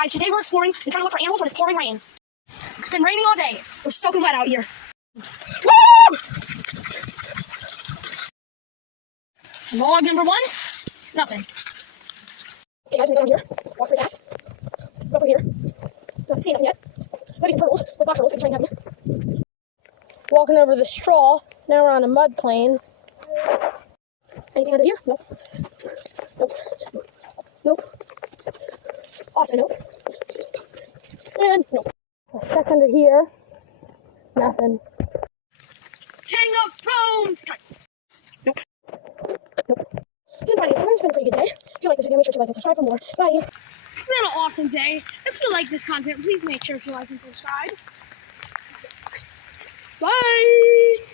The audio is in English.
guys, today we're exploring and trying to look for animals when it's pouring rain. It's been raining all day. We're soaking wet out here. Woo! Log number 1, nothing. Okay guys, we're down here. Walk pretty fast. Go over here. Not seeing nothing yet. Maybe some turtles, like black turtles, it's raining heavy. Walking over the straw. Now we're on a mud plain. Anything under here? Nope. Nope. Nope. Also nope. And nope. Check under here. Nothing. King of Thrones! Nope. Nope. So anyway, it's been a pretty good day. If you like this video, make sure to like and subscribe for more. Bye. It's been an awesome day. If you like this content, please make sure to like and subscribe. Bye!